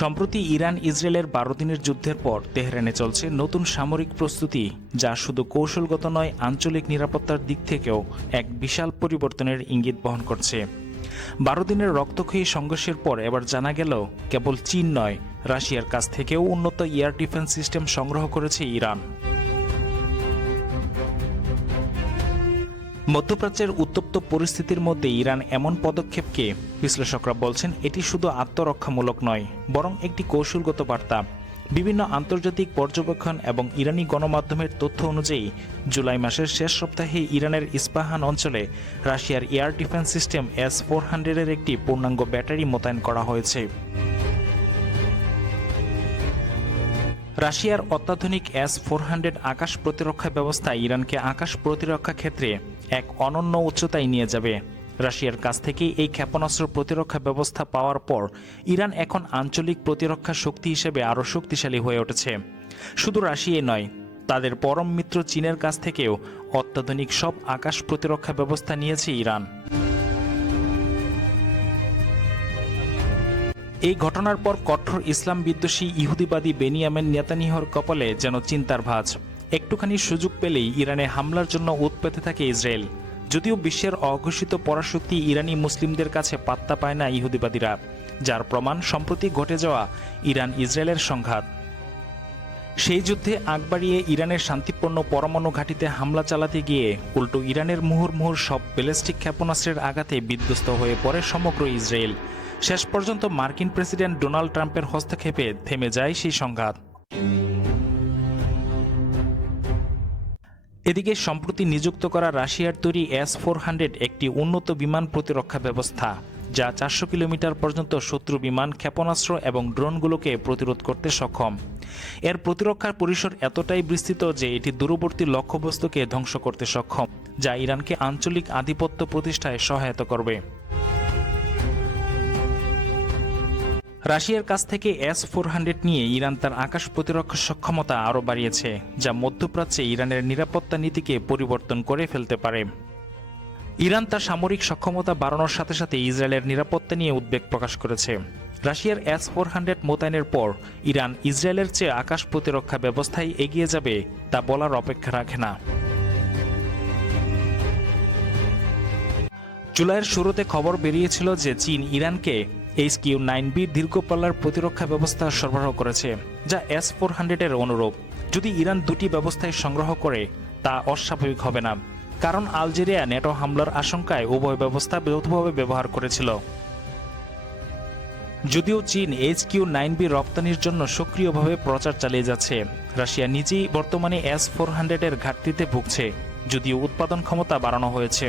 সম্প্রতি ইরান ইসরায়েলের ১২ দিনের যুদ্ধের পর তেহরানে চলছে নতুন সামরিক প্রস্তুতি, যা শুধু কৌশলগত নয়, আঞ্চলিক নিরাপত্তার দিক থেকেও এক বিশাল পরিবর্তনের ইঙ্গিত বহন করছে। ১২ দিনের রক্তক্ষয়ী সংঘর্ষের পর এবার জানা গেল, কেবল চীন নয়, রাশিয়ার কাছ থেকেও উন্নত এয়ার ডিফেন্স সিস্টেম সংগ্রহ করেছে ইরান। মধ্যপ্রাচ্যের উত্তপ্ত পরিস্থিতির মধ্যে ইরান এমন পদক্ষেপকে বিশ্লেষকরা বলছেন এটি শুধু আত্মরক্ষামূলক নয়, বরং একটি কৌশলগত বার্তা। বিভিন্ন আন্তর্জাতিক পর্যবেক্ষণ এবং ইরানি গণমাধ্যমের তথ্য অনুযায়ী জুলাই মাসের শেষ সপ্তাহে ইরানের ইস্পাহান অঞ্চলে রাশিয়ার এয়ার ডিফেন্স সিস্টেম S-400-এর একটি পূর্ণাঙ্গ ব্যাটারি মোতায়েন করা হয়েছে। রাশিয়ার অত্যাধুনিক S-400 আকাশ প্রতিরক্ষা ব্যবস্থা ইরানকে আকাশ প্রতিরক্ষা ক্ষেত্রে এক অনন্য উচ্চতায় নিয়ে যাবে। রাশিয়ার কাছ থেকে এই ক্ষেপণাস্ত্র প্রতিরক্ষা ব্যবস্থা পাওয়ার পর ইরান এখন আঞ্চলিক প্রতিরক্ষা শক্তি হিসেবে আরও শক্তিশালী হয়ে উঠেছে। শুধু রাশিয়াই নয়, তাদের পরম মিত্র চীনের কাছ থেকেও অত্যাধুনিক সব আকাশ প্রতিরক্ষা ব্যবস্থা নিয়েছে ইরান। এই ঘটনার পর কঠোর ইসলাম বিদ্বেষী ইহুদিবাদী বেনিয়ামিন নেতানিয়াহুর কপালে যেন চিন্তার ভাঁজ। একটুখানি সুযোগ পেলেই ইরানে হামলার জন্য উৎ পেতে থাকে ইসরায়েল। যদিও বিশ্বের অঘোষিত পরাশক্তি ইরানি মুসলিমদের কাছে পাত্তা পায় না ইহুদিবাদীরা, যার প্রমাণ সম্প্রতি ঘটে যাওয়া ইরান ইসরায়েলের সংঘাত। সেই যুদ্ধে আগ বাড়িয়ে ইরানের শান্তিপূর্ণ পরমাণু ঘাঁটিতে হামলা চালাতে গিয়ে উল্টো ইরানের মুহুর্মুহুর সব ব্যালিস্টিক ক্ষেপণাস্ত্রের আঘাতে বিধ্বস্ত হয়ে পড়ে সমগ্র ইসরায়েল। শেষ পর্যন্ত মার্কিন প্রেসিডেন্ট ডোনাল্ড ট্রাম্পের হস্তক্ষেপে থেমে যায় সেই সংঘাত। এদিকে সম্প্রতি নিযুক্ত করা রাশিয়ার তৈরি S-400 একটি উন্নত বিমান প্রতিরক্ষা ব্যবস্থা, যা ৪০০ কিলোমিটার পর্যন্ত শত্রু বিমান, ক্ষেপণাস্ত্র এবং ড্রোনগুলোকে প্রতিরোধ করতে সক্ষম। এর প্রতিরক্ষার পরিসর এতটাই বিস্তৃত যে এটি দূরবর্তী লক্ষ্যবস্তুকে ধ্বংস করতে সক্ষম, যা ইরানকে আঞ্চলিক আধিপত্য প্রতিষ্ঠায় সহায়তা করবে। রাশিয়ার কাছ থেকে S-400 নিয়ে ইরান তার আকাশ প্রতিরক্ষা সক্ষমতা আরও বাড়িয়েছে, যা মধ্যপ্রাচ্যে ইরানের নিরাপত্তা নীতিকে পরিবর্তন করে ফেলতে পারে। ইরান তার সামরিক সক্ষমতা বাড়ানোর সাথে সাথে ইসরায়েলের নিরাপত্তা নিয়ে উদ্বেগ প্রকাশ করেছে। রাশিয়ার S-400 মোতায়েনের পর ইরান ইসরায়েলের চেয়ে আকাশ প্রতিরক্ষা ব্যবস্থায় এগিয়ে যাবে তা বলার অপেক্ষা রাখে না। জুলাইয়ের শুরুতে খবর বেরিয়েছিল যে চীন ইরানকে HQ-9B দীর্ঘপাল্লার প্রতিরক্ষা ব্যবস্থা সরবরাহ করেছে, যা S-400-এর অনুরূপ। যদি ইরান দুটি ব্যবস্থায় সংগ্রহ করে তা অস্বাভাবিক হবে না, কারণ আলজেরিয়া নেটো হামলার আশঙ্কায় উভয় ব্যবস্থা যৌথভাবে ব্যবহার করেছিল। যদিও চীন HQ-9B রপ্তানির জন্য সক্রিয়ভাবে প্রচার চালিয়ে যাচ্ছে, রাশিয়া নিজেই বর্তমানে S-400-এর ঘাটতিতে ভুগছে, যদিও উৎপাদন ক্ষমতা বাড়ানো হয়েছে।